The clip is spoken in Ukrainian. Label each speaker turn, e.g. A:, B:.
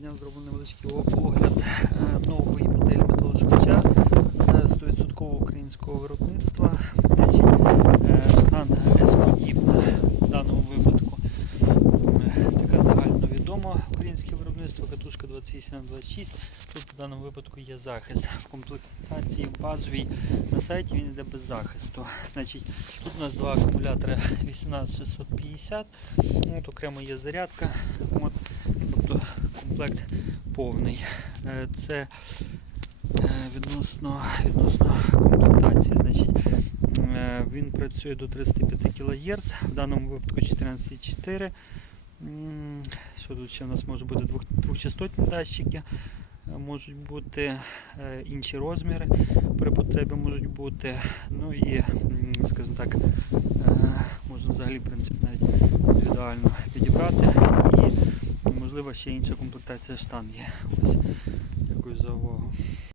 A: дня зроблю невеличкий огляд е, нової моделі металошукача е, 100% українського виробництва. Е, Стан S-подібна в даному випадку. Така загальновідома українське виробництво, катушка 2826. Тут в даному випадку є захист. В комплектації базовій на сайті він йде без захисту. Значить, тут у нас два акумулятори 18650. Ну, От окремо є зарядка. От, тобто комплект повний. Е, Це е, відносно, відносно комплектації. Значить, е, він працює до 35 кГц, в даному випадку 14,4. М, Що тут ще в нас може бути двох, двохчастотні датчики, можуть бути інші розміри при потребі можуть бути. Ну і, скажімо так, можна взагалі в принципі навіть індивідуально підібрати. Можливо ще інша комплектація штанги. Ось